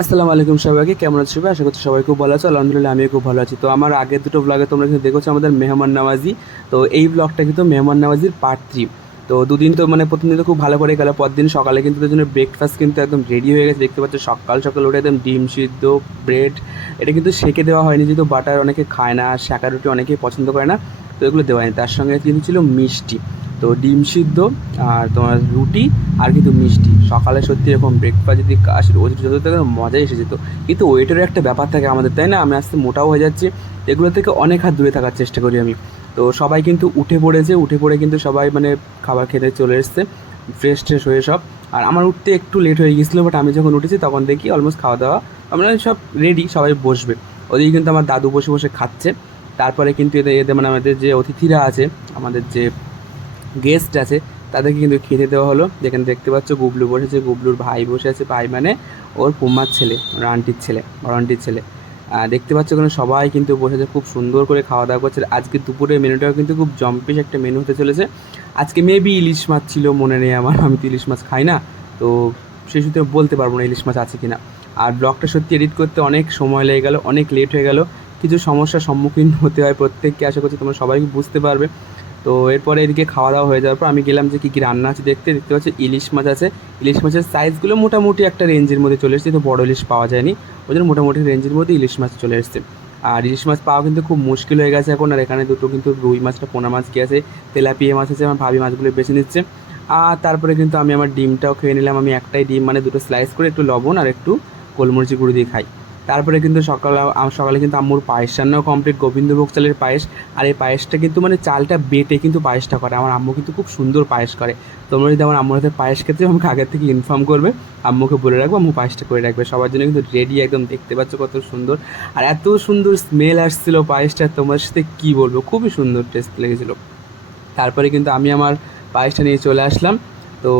আসসালামু আলাইকুম সবাইকে, কেমন আছো সবাই? আশা করছি সবাই খুব ভালো আছো। আলহামদুলিল্লাহ, আমিও খুব ভালো আছি। তো আমার আগের দুটো ব্লগে তোমরা কিন্তু দেখেছ আমাদের মেহমান নামাজি। তো এই ব্লগটা কিন্তু মেহমান নামাজির পার্ট থ্রি তো দুদিন তো মানে প্রথম দিন তো খুব ভালো করে গেল। পরদিন সকালে কিন্তু তার জন্য ব্রেকফাস্ট কিন্তু একদম রেডি হয়ে গেছে। দেখতে পাচ্ছ, সকাল সকাল উঠে একদম ডিম সিদ্ধ ব্রেড এটা কিন্তু সেকে দেওয়া হয়নি, যেহেতু বাটার অনেকে খায় না শাঁকা রুটি অনেকেই পছন্দ করে না। তো এগুলো দেওয়া হয়নি। তার সঙ্গে কিন্তু ছিল মিষ্টি। তো ডিম সিদ্ধ আর তোমার রুটি আর কিন্তু মিষ্টি। সকালে সত্যি এরকম ব্রেকফাস্ট যদি আসলে ওই যত থেকে মজাই এসে যেত। কিন্তু ওয়েটেরও একটা ব্যাপার থাকে আমাদের, তাই না? আমি আস্তে মোটাও হয়ে যাচ্ছি। এগুলো থেকে অনেক হাত দূরে থাকার চেষ্টা করি আমি। তো সবাই কিন্তু উঠে পড়েছে, উঠে পড়ে কিন্তু সবাই মানে খাবার খেতে চলে এসছে ফ্রেশ ট্রেশ হয়ে সব। আর আমার উঠতে একটু লেট হয়ে গেছিল বাট আমি যখন উঠেছি তখন দেখি অলমোস্ট খাওয়া দাওয়া আমরা সব রেডি সবাই বসবে। ওদিকে কিন্তু আমার দাদু বসে বসে খাচ্ছে। তারপরে কিন্তু এদের এদের মানে আমাদের যে অতিথিরা আছে, আমাদের যে গেস্ট আছে, তাদেরকে কিন্তু খেতে দেওয়া হলো। যেখানে দেখতে পাচ্ছ গুবলু বসেছে, গুবলুর ভাই বসে আছে ভাই মানে ওর পুম্মার ছেলে, ওর আন্টির ছেলে বড় আন্টির ছেলে। দেখতে পাচ্ছ ওখানে সবাই কিন্তু বসেছে, খুব সুন্দর করে খাওয়া দাওয়া করছে আজকে দুপুরের মেনুটাও কিন্তু খুব জম্পিশ একটা মেনু হতে চলেছে। আজকে মেবি ইলিশ মাছ ছিল মনে নেই আমার, আমি তো ইলিশ মাছ খাই না। তো সেই সূত্রে বলতে পারব না ইলিশ মাছ আছে কিনা। আর ব্লগটা সত্যি এডিট করতে অনেক সময় লেগে গেল, অনেক লেট হয়ে গেল। কিছু সমস্যার সম্মুখীন হতে হয় প্রত্যেককে, আশা করছি তোমরা সবাই বুঝতে পারবে। তো এরপরে এদিকে খাওয়া দাওয়া হয়ে যাওয়ার পর আমি গেলাম যে কী কী রান্না আছে দেখতে। দেখতে পাচ্ছি ইলিশ মাছ আছে। ইলিশ মাছের সাইজগুলো মোটামুটি একটা রেঞ্জের মধ্যে চলে এসেছে। তো বড় ইলিশ পাওয়া যায়নি। ওই জন্য মোটামুটি রেঞ্জের মধ্যে ইলিশ মাছ চলে এসেছে। আর ইলিশ মাছ পাওয়া কিন্তু খুব মুশকিল হয়ে গেছে এখন। আর এখানে দুটো কিন্তু রুই মাছটা, পোনা মাছ কি আছে তেলাপিয়া মাছ আছে, আমার ভাবি মাছগুলো বেছে নিচ্ছে। আর তারপরে কিন্তু আমি আমার ডিমটাও খেয়ে নিলাম। আমি একটাই ডিম মানে দুটো স্লাইস করে একটু লবণ আর একটু গোলমরিচি গুঁড়ো দিয়ে খাই। তারপরে কিন্তু সকালে সকালে কিন্তু আম্মুর পায়েস রান্নাও কমপ্লিট গোবিন্দভোগ চালের পায়েস। আর এই পায়েসটা কিন্তু মানে চালটা বেটে কিন্তু পায়েসটা করে। আমার আম্মু কিন্তু খুব সুন্দর পায়েস করে। তোমরা যদি আমার আম্মুর হাতে পায়েস খেতে আমাকে আগের থেকে ইনফর্ম করবে। আম্মুকে বলে রাখব, আম্মু পায়েসটা করে রাখবে। সবার জন্য কিন্তু রেডি একদম দেখতে পাচ্ছ কত সুন্দর। আর এত সুন্দর স্মেল আসছিল পায়েসটা, তোমার সাথে কী বলব? খুবই সুন্দর টেস্ট লেগেছিলো। তারপরে কিন্তু আমি আমার পায়েসটা নিয়ে চলে আসলাম। তো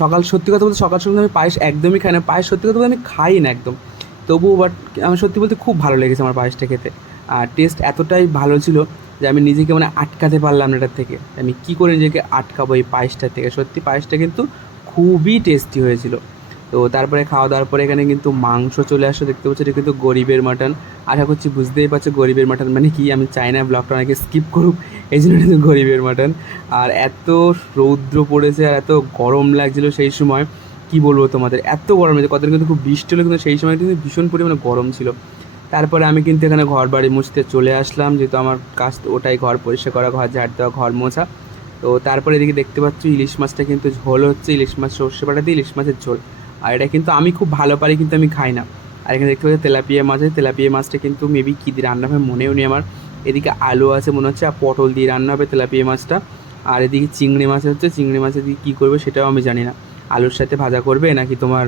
সকাল, সত্যি কথা বলতে সকাল সকাল আমি পায়েস একদমই খাই না। পায়েস সত্যি কথা বলতে আমি খাই না একদম। তবুও বাট আমি সত্যি বলতে খুব ভালো লেগেছে আমার পায়েসটা খেতে। আর টেস্ট এতটাই ভালো ছিল যে আমি নিজেকে মানে আটকাতে পারলাম না এটার থেকে। আমি কী করে নিজেকে আটকাবো এই পায়েসটার থেকে? সত্যি পায়েসটা কিন্তু খুবই টেস্টি হয়েছিল। তো তারপরে খাওয়া দাওয়ার পরে এখানে কিন্তু মাংস চলে আসলো দেখতে পাচ্ছি এটা কিন্তু গরিবের মাটন আশা করছি বুঝতেই পারছ গরিবের মাটন মানে কি? আমি চাই না ব্লগটা অনেকে স্কিপ করুক, এই জন্য কিন্তু গরিবের মাটন আর এত রৌদ্র পড়েছে আর এত গরম লাগছিল সেই সময়। কি বলব তোমাদের? এত গরম হয়েছে। কতদিন কিন্তু খুব বৃষ্টি হলো, কিন্তু সেই সময় কিন্তু ভীষণ পরিমাণে গরম ছিল। তারপরে আমি কিন্তু এখানে ঘর বাড়ি মুছতে চলে আসলাম, যেহেতু আমার কাজ ওটাই, ঘর পরিষ্কার করা, ঘর ঝাড় দেওয়া, ঘর মোছা। তো তারপরে এদিকে দেখতে পাচ্ছ ইলিশ মাছটা কিন্তু ঝোল হচ্ছে, ইলিশ মাছ সর্ষে বাটা দিয়ে ইলিশ মাছের ঝোল। আর এটা কিন্তু আমি খুব ভালো পারি, কিন্তু আমি খাই না। আর এখানে দেখতে পাচ্ছি তেলাপিয়া মাছ আছে, তেলাপিয়া মাছটা কিন্তু মেবি কী দিয়ে রান্না হবে মনেও নেই আমার। এদিকে আলু আছে মনে হচ্ছে, আর পটল দিয়ে রান্না হবে তেলাপিয়া মাছটা। আর এদিকে চিংড়ি মাছ হচ্ছে, চিংড়ি মাছের দিকে কী করবে সেটাও আমি জানি না। আলুর সাথে ভাজা করবে নাকি তোমার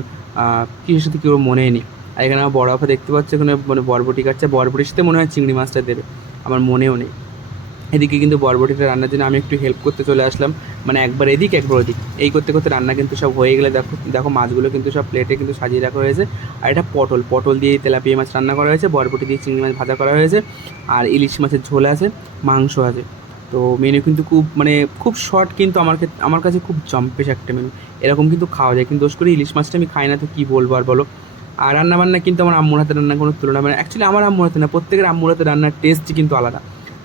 কিসের সাথে কী করবে মনেই নেই? আর এখানে আমার বড় আপা দেখতে পাচ্ছ এখানে মানে বরবটি কাটছে, বরবটির সাথে মনে হয় চিংড়ি মাছটা দেবে, আমার মনেও নেই। এদিকে কিন্তু বরবটিটা রান্নার জন্য আমি একটু হেল্প করতে চলে আসলাম মানে একবার এদিক, একবার ওদিক। এই করতে করতে রান্না কিন্তু সব হয়ে গেলে দেখো দেখো মাছগুলো কিন্তু সব প্লেটে কিন্তু সাজিয়ে রাখা হয়েছে। আর এটা পটল পটল দিয়ে তেলাপিয়া মাছ রান্না করা হয়েছে, বরবটি দিয়ে চিংড়ি মাছ ভাজা করা হয়েছে, আর ইলিশ মাছের ঝোল আছে, মাংস আছে। তো মেনু কিন্তু খুব মানে খুব শর্ট কিন্তু আমার আমার কাছে খুব জম্পেশ একটা মেনু এরকম কিন্তু খাওয়া যায়, কিন্তু দোষ করে ইলিশ মাছটা আমি খাই না, তো কী বলব আর বলো? আর রান্নাবান্না কিন্তু আমার আম্মুর হাতে রান্না কোনো তুলনা মানে অ্যাকচুয়ালি আমার আম্মুর হাতে না, প্রত্যেকের আম্মুর হাতে রান্নার টেস্টই কিন্তু আলাদা।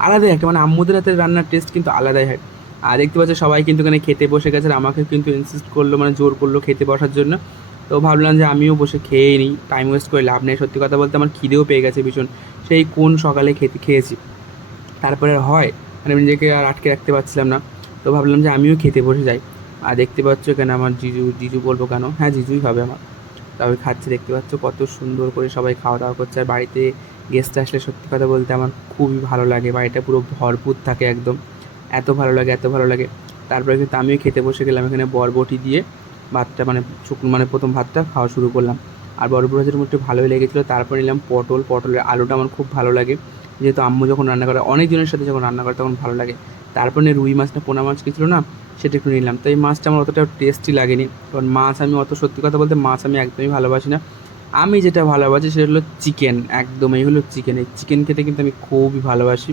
আলাদাই একটা মানে আম্মুদের হাতে রান্নার টেস্ট কিন্তু আলাদাই হয়। আর দেখতে পাচ্ছ সবাই কিন্তু এখানে খেতে বসে গেছে, আর আমাকে কিন্তু ইনসিস্ট করল মানে জোর করল খেতে বসার জন্য। তো ভাবলাম যে আমিও বসে খেয়ে নিই টাইম ওয়েস্ট করে লাভ নেই। সত্যি কথা বলতে আমার খিদেও পেয়ে গেছে ভীষণ। সেই কোন সকালে খেতে, খেয়েছি। তারপরে হয় মানে আমি নিজেকে আর আটকে রাখতে পারছিলাম না। তো ভাবলাম যে আমিও খেতে বসে যাই। আর দেখতে পাচ্ছ কেন আমার জিজু জিজু বলব কেন? হ্যাঁ জিজুই হবে আমার। তবে খাচ্ছে, দেখতে পাচ্ছ কত সুন্দর করে সবাই খাওয়া দাওয়া করছে। আর বাড়িতে গেস্ট আসলে সত্যি কথা বলতে আমার খুবই ভালো লাগে। বাড়িটা পুরো ভরপুর থাকে একদম। এত ভালো লাগে, এত ভালো লাগে। তারপরে কিন্তু আমিও খেতে বসে গেলাম এখানে বরবটি দিয়ে। ভাতটা মানে শুকনো মানে প্রথম ভাতটা খাওয়া শুরু করলাম। আর বরবটি মধ্যে ভালোই লেগেছিলো। তারপর নিলাম পটল। পটলের আলুটা আমার খুব ভালো লাগে। যেহেতু আম্মু যখন রান্না করে অনেকজনের সাথে যখন রান্না করে তখন ভালো লাগে। তারপরে রুই মাছটা, পোনা মাছ কিছু না, সেটা একটু নিলাম। তো এই মাছটা আমার অতটা টেস্টি লাগেনি। কারণ মাছ আমি অত সত্যি কথা বলতে মাছ আমি একদমই ভালোবাসি না। আমি যেটা ভালোবাসি সেটা হলো চিকেন একদম এই হলো চিকেন এই চিকেন খেতে কিন্তু আমি খুবই ভালোবাসি।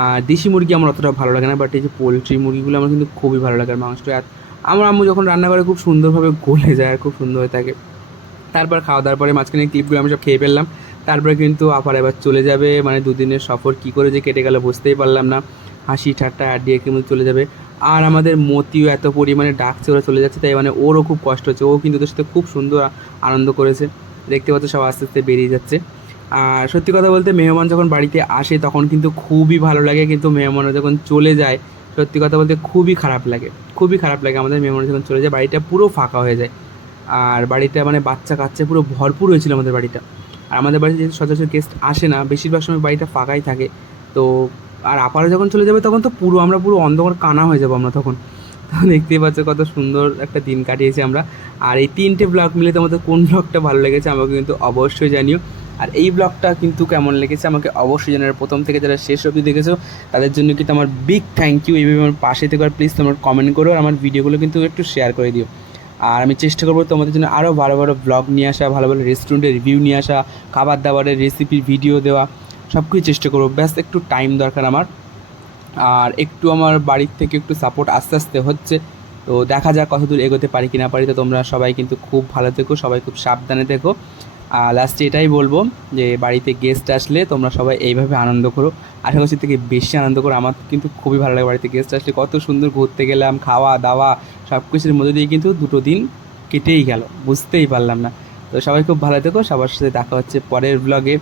আর দেশি মুরগি আমার অতটা ভালো লাগে না বাট এই যে পোলট্রি মুরগিগুলো আমার কিন্তু খুবই ভালো লাগে আর মাংসটা। আর আমার আম্মু যখন রান্না করে খুব সুন্দরভাবে গলে যায় আর খুব সুন্দর হয়ে থাকে। তারপর খাওয়া দাওয়ার পরে মাঝখানে ক্লিপগুলো আমি সব খেয়ে ফেললাম। তারপরে কিন্তু আবার এবার চলে যাবে মানে দুদিনের সফর কী করে যে কেটে গেল বুঝতেই পারলাম না। হাসি ঠাট্টা আড্ডি কিন্তু চলে যাবে। আর আমাদের মতিও এত পরিমাণে ডাকছে, ওরা চলে যাচ্ছে, তাই মানে ওরও খুব কষ্ট হচ্ছে। ও কিন্তু ওদের সাথে খুব সুন্দর আনন্দ করেছে। দেখতে পাচ্ছ সব আস্তে আস্তে বেরিয়ে যাচ্ছে। আর সত্যি কথা বলতে মেহমান যখন বাড়িতে আসে, তখন কিন্তু খুবই ভালো লাগে। কিন্তু মেহমানরা যখন চলে যায়, সত্যি কথা বলতে খুবই খারাপ লাগে। খুবই খারাপ লাগে আমাদের মেহমান যখন চলে যায়, বাড়িটা পুরো ফাঁকা হয়ে যায়। আর বাড়িটা মানে বাচ্চা কাচ্চা পুরো ভরপুর হয়েছিল আমাদের বাড়িটা। আর আমাদের বাড়িতে যেহেতু সচরাচর গেস্ট আসে না, বেশিরভাগ সময় বাড়িটা ফাঁকাই থাকে। তো আর আপারা যখন চলে যাবে তখন তো পুরো, আমরা পুরো অন্ধকার কানা হয়ে যাব আমরা তখন। দেখতেই পাচ্ছ কত সুন্দর একটা দিন কাটিয়েছি আমরা। আর এই তিনটে ব্লগ মিলে তোমাদের কোন ব্লগটা ভালো লেগেছে আমাকে কিন্তু অবশ্যই জানিও। আর এই ব্লগটা কিন্তু কেমন লেগেছে আমাকে অবশ্যই জানার প্রথম থেকে যারা শেষ অবধি দেখেছ, তাদের জন্য কিন্তু আমার বিগ থ্যাংক ইউ এইভাবে আমার পাশে থেকে আর প্লিজ তোমার কমেন্ট করো। আর আমার ভিডিওগুলো কিন্তু একটু শেয়ার করে দিও। আর আমি চেষ্টা করব তোমাদের জন্য আরও ভালো ভালো ব্লগ নিয়ে আসা, ভালো ভালো রেস্টুরেন্টের রিভিউ নিয়ে আসা খাবার দাবারের রেসিপির ভিডিও দেওয়া সব কিছু চেষ্টা করব। ব্যাস, একটু টাইম দরকার আমার। আর একটু আমার বাড়ির থেকে একটু সাপোর্ট আস্তে আস্তে হচ্ছে। তো দেখা যাক কতদূর এগোতে পারি কি না পারি। তো তোমরা সবাই কিন্তু খুব ভালো থেকো, সবাই খুব সাবধানে থেকো। আর লাস্টে এটাই বলব যে বাড়িতে গেস্ট আসলে তোমরা সবাই এইভাবে আনন্দ করো। আশা করছি থেকে বেশি আনন্দ করো। আমার কিন্তু খুবই ভালো লাগে বাড়িতে গেস্ট আসলে। কত সুন্দর ঘুরতে গেলাম, খাওয়া দাওয়া সব কিছুর মধ্যে দিয়ে কিন্তু দুটো দিন কেটেই গেল। বুঝতেই পারলাম না। তো সবাই খুব ভালো থেকো। সবার সাথে দেখা হচ্ছে পরের ব্লগে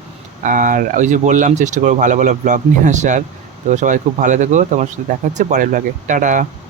আর ওই যে বললাম, চেষ্টা করব ভালো ভালো ব্লগ নিয়ে আসার। তো সবাই খুব ভালো থেকো। তোমার সাথে দেখা হচ্ছে পরের ব্লগে টাটা!